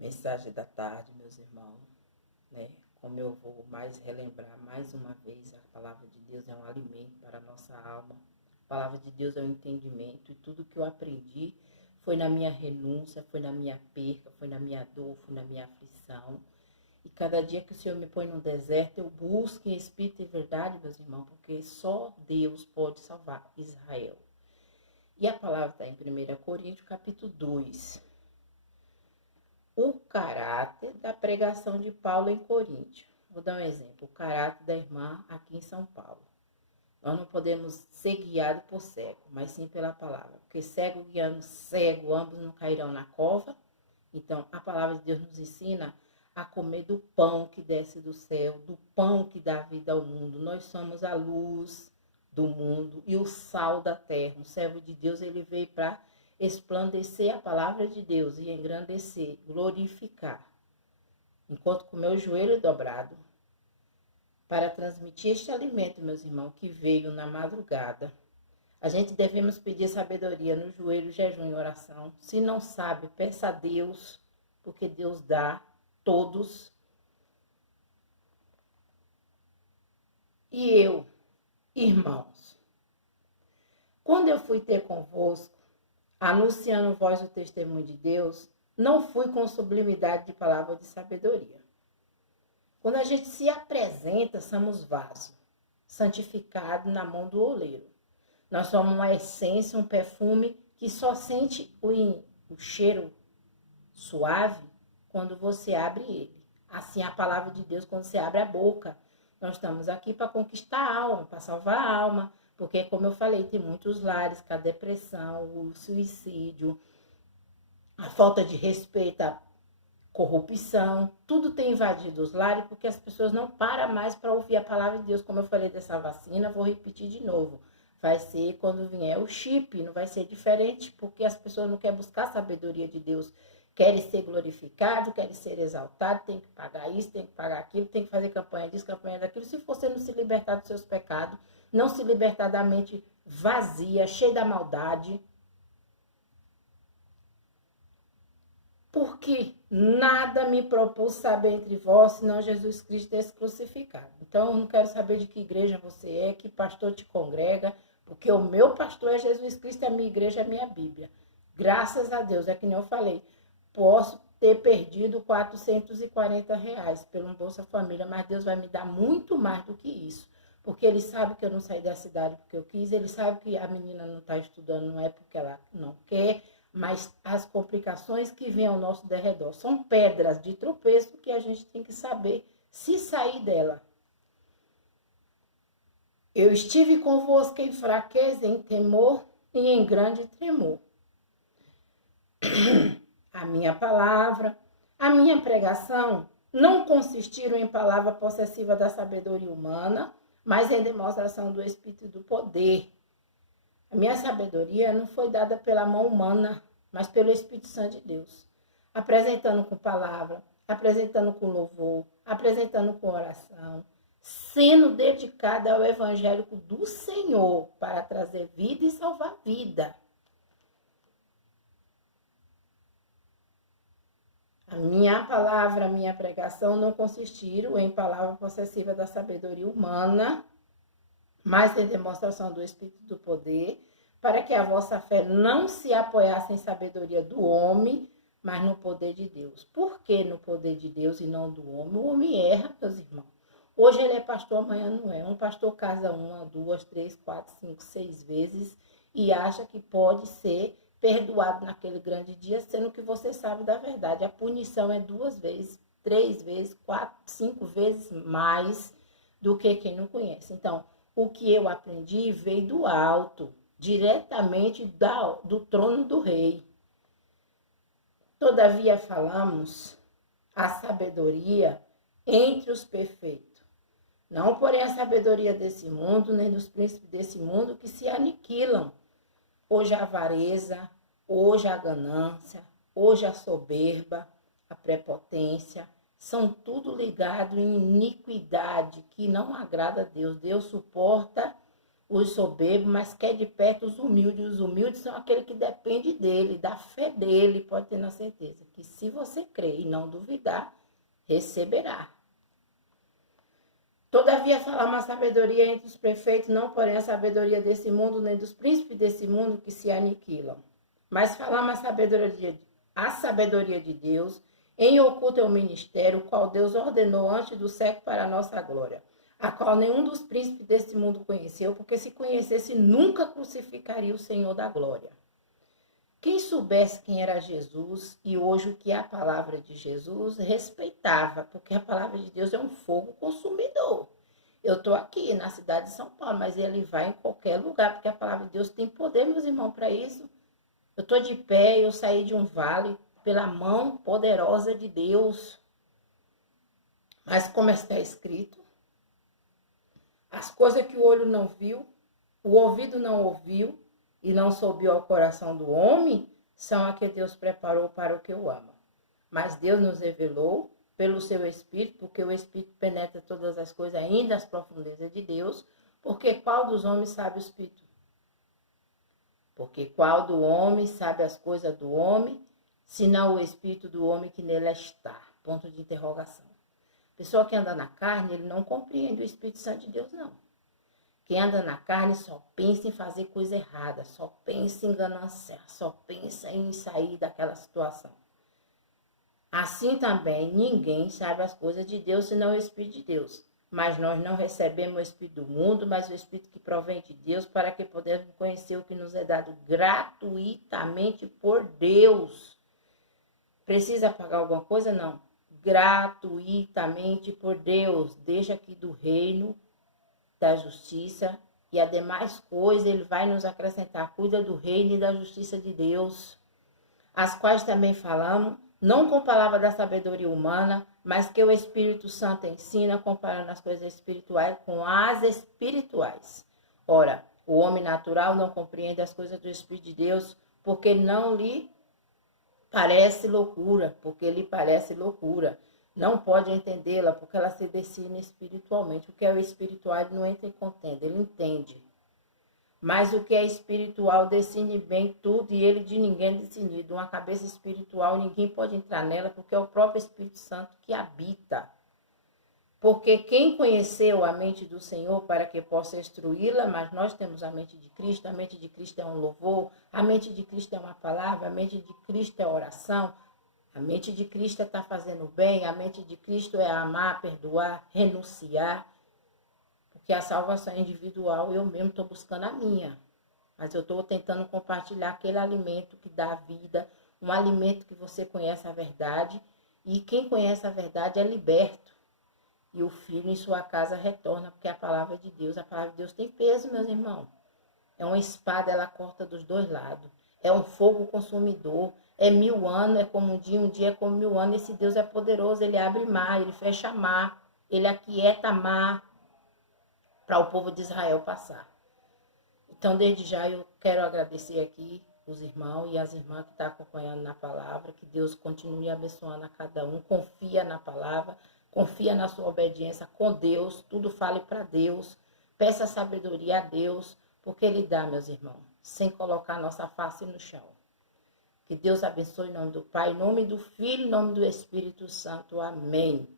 Mensagem da tarde, meus irmãos, né? Como eu vou mais relembrar mais uma vez, a palavra de Deus é um alimento para a nossa alma. A palavra de Deus é um entendimento e tudo que eu aprendi foi na minha renúncia, foi na minha perca, foi na minha dor, foi na minha aflição. E cada dia que o Senhor me põe no deserto, eu busco em espírito e verdade, meus irmãos, porque só Deus pode salvar Israel. E a palavra está em 1 Coríntios, capítulo 2. O caráter da pregação de Paulo em Coríntios. Vou dar um exemplo. O caráter da irmã aqui em São Paulo. Nós não podemos ser guiados por cego, mas sim pela palavra. Porque cego guiando cego, ambos não cairão na cova. Então, a palavra de Deus nos ensina a comer do pão que desce do céu, do pão que dá vida ao mundo. Nós somos a luz do mundo e o sal da terra. O servo de Deus, ele veio para esplandecer a palavra de Deus e engrandecer, glorificar. Enquanto com o meu joelho dobrado, para transmitir este alimento, meus irmãos, que veio na madrugada. A gente devemos pedir sabedoria no joelho, jejum e oração. Se não sabe, peça a Deus, porque Deus dá todos. E eu, irmãos, quando eu fui ter convosco, anunciando vós o testemunho de Deus, não fui com sublimidade de palavra de sabedoria. Quando a gente se apresenta, somos vaso, santificado na mão do oleiro. Nós somos uma essência, um perfume que só sente o cheiro suave quando você abre ele. Assim a palavra de Deus, quando você abre a boca. Nós estamos aqui para conquistar a alma, para salvar a alma. Porque, como eu falei, tem muitos lares com a depressão, o suicídio, a falta de respeito, a corrupção. Tudo tem invadido os lares porque as pessoas não param mais para ouvir a palavra de Deus. Como eu falei dessa vacina, vou repetir de novo. Vai ser quando vier o chip, não vai ser diferente, porque as pessoas não querem buscar a sabedoria de Deus. Querem ser glorificados, querem ser exaltados, tem que pagar isso, tem que pagar aquilo, tem que fazer campanha disso, campanha daquilo. Se você não se libertar dos seus pecados, não se libertar da mente vazia, cheia da maldade, porque nada me propus saber entre vós, senão Jesus Cristo esse crucificado. Então, eu não quero saber de que igreja você é, que pastor te congrega, porque o meu pastor é Jesus Cristo, a minha igreja é a minha Bíblia. Graças a Deus, é que nem eu falei, posso ter perdido R$ 440 pelo Bolsa Família, mas Deus vai me dar muito mais do que isso. Porque ele sabe que eu não saí da cidade porque eu quis, ele sabe que a menina não está estudando, não é porque ela não quer, mas as complicações que vêm ao nosso derredor são pedras de tropeço que a gente tem que saber se sair dela. Eu estive convosco em fraqueza, em temor e em grande tremor. A minha palavra, a minha pregação não consistiram em palavra possessiva da sabedoria humana, mas em demonstração do Espírito e do poder. A minha sabedoria não foi dada pela mão humana, mas pelo Espírito Santo de Deus. Apresentando com palavra, apresentando com louvor, apresentando com oração, sendo dedicada ao evangélico do Senhor para trazer vida e salvar vida. A minha palavra, a minha pregação não consistiram em palavra possessiva da sabedoria humana, mas em demonstração do Espírito do poder, para que a vossa fé não se apoiasse em sabedoria do homem, mas no poder de Deus. Por que no poder de Deus e não do homem? O homem erra, meus irmãos. Hoje ele é pastor, amanhã não é. Um pastor casa 1, 2, 3, 4, 5, 6 vezes e acha que pode ser perdoado naquele grande dia, sendo que você sabe da verdade. A punição é 2 vezes, 3 vezes, 4, 5 vezes mais do que quem não conhece. Então, o que eu aprendi veio do alto, diretamente do trono do rei. Todavia falamos a sabedoria entre os perfeitos. Não, porém, a sabedoria desse mundo, nem dos príncipes desse mundo, que se aniquilam. Hoje a avareza, hoje a ganância, hoje a soberba, a prepotência, são tudo ligado em iniquidade que não agrada a Deus. Deus suporta os soberbos, mas quer de perto os humildes. Os humildes são aqueles que dependem dele, da fé dele. Pode ter na certeza que se você crer e não duvidar, receberá. Todavia falamos a sabedoria entre os prefeitos, não porém a sabedoria desse mundo, nem dos príncipes desse mundo que se aniquilam. Mas falamos a sabedoria de Deus, em oculto é o ministério, o qual Deus ordenou antes do século para a nossa glória, a qual nenhum dos príncipes desse mundo conheceu, porque se conhecesse, nunca crucificaria o Senhor da glória. Quem soubesse quem era Jesus e hoje o que é a palavra de Jesus, respeitava, porque a palavra de Deus é um fogo consumidor. Eu estou aqui na cidade de São Paulo, mas ele vai em qualquer lugar, porque a palavra de Deus tem poder, meus irmãos, para isso. Eu estou de pé, eu saí de um vale pela mão poderosa de Deus. Mas como está escrito, as coisas que o olho não viu, o ouvido não ouviu, e não subiu ao coração do homem, são a que Deus preparou para o que o ama. Mas Deus nos revelou pelo seu Espírito, porque o Espírito penetra todas as coisas, ainda as profundezas de Deus, porque qual dos homens sabe o Espírito? Porque qual do homem sabe as coisas do homem, senão o Espírito do homem que nele está? Ponto de interrogação. Pessoa que anda na carne, ele não compreende o Espírito Santo de Deus, não. Quem anda na carne só pensa em fazer coisa errada, só pensa em gananciar, só pensa em sair daquela situação. Assim também, ninguém sabe as coisas de Deus, senão o Espírito de Deus. Mas nós não recebemos o Espírito do mundo, mas o Espírito que provém de Deus, para que possamos conhecer o que nos é dado gratuitamente por Deus. Precisa pagar alguma coisa? Não. Gratuitamente por Deus. Deixa aqui do reino da justiça e a demais coisas ele vai nos acrescentar. Cuida do reino e da justiça de Deus, as quais também falamos, não com palavra da sabedoria humana, mas que o Espírito Santo ensina, comparando as coisas espirituais com as espirituais. Ora, o homem natural não compreende as coisas do Espírito de Deus, porque não lhe parece loucura, Não pode entendê-la, porque ela se decide espiritualmente. O que é o espiritual não entra em contenda, ele entende. Mas o que é espiritual decide bem tudo e ele de ninguém é decidido. Uma cabeça espiritual, ninguém pode entrar nela, porque é o próprio Espírito Santo que habita. Porque quem conheceu a mente do Senhor para que possa instruí-la, mas nós temos a mente de Cristo é um louvor, a mente de Cristo é uma palavra, a mente de Cristo é oração, a mente de Cristo é estar fazendo bem, a mente de Cristo é amar, perdoar, renunciar, porque a salvação é individual, eu mesmo estou buscando a minha, mas eu estou tentando compartilhar aquele alimento que dá vida, um alimento que você conhece a verdade, e quem conhece a verdade é liberto. E o filho em sua casa retorna, porque a palavra de Deus tem peso, meus irmãos. É uma espada, ela corta dos dois lados. É um fogo consumidor. É 1000 anos, é como um dia é como 1000 anos. Esse Deus é poderoso, ele abre mar, ele fecha mar, ele aquieta mar para o povo de Israel passar. Então, desde já, eu quero agradecer aqui os irmãos e as irmãs que estão acompanhando na palavra, que Deus continue abençoando a cada um, confia na palavra, confia na sua obediência com Deus, tudo fale para Deus, peça sabedoria a Deus, porque Ele dá, meus irmãos, sem colocar a nossa face no chão. Que Deus abençoe em nome do Pai, em nome do Filho, em nome do Espírito Santo. Amém.